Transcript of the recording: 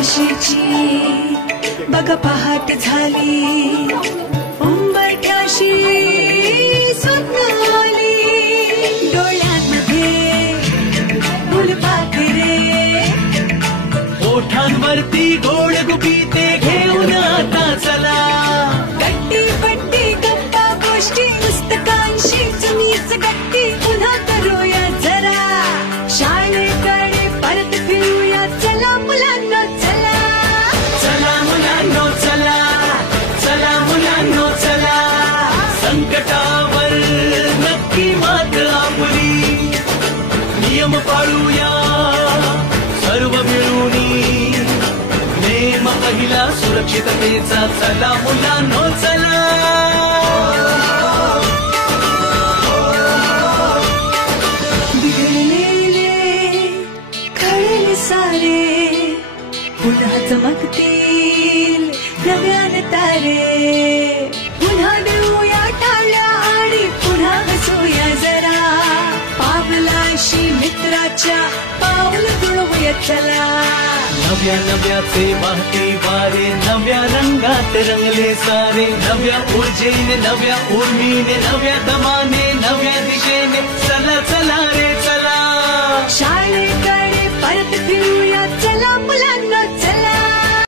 आशेची बघा पहाट झाली, उंबरठ्याशी स्वप्न आली, डोळ्यांमध्ये फुलपाखरे, ओठांवरती गोड गुपिते घेऊन आता चला, गट्टी पट्टी गप्पा गोष्टी पुस्तकांशी तुम्हीच गट्टी पुन्हा करूया जरा, शाळेकडे परत फिरूया चला मुलांना चला, चला मुलांनो चला, चला मुलांनो चला, संकटावर नक्की मात आपली, नियम पाळूया सर्व मिळूनी, नेम पहिला सुरक्षिततेचा, चला मुलांनो चला. सारे पुन्हा चमकतील नव्याने तारे, पुन्हा देऊया टाळ्या आणि पुन्हा हसूया जरा, पावलाशी मित्राच्या पाऊल जुळवूया चला, नव्या नव्याचे वाहते वारे, नव्या रंगात रंगले सारे, नव्या ऊर्जेने नव्या उर्मीने नव्या दमा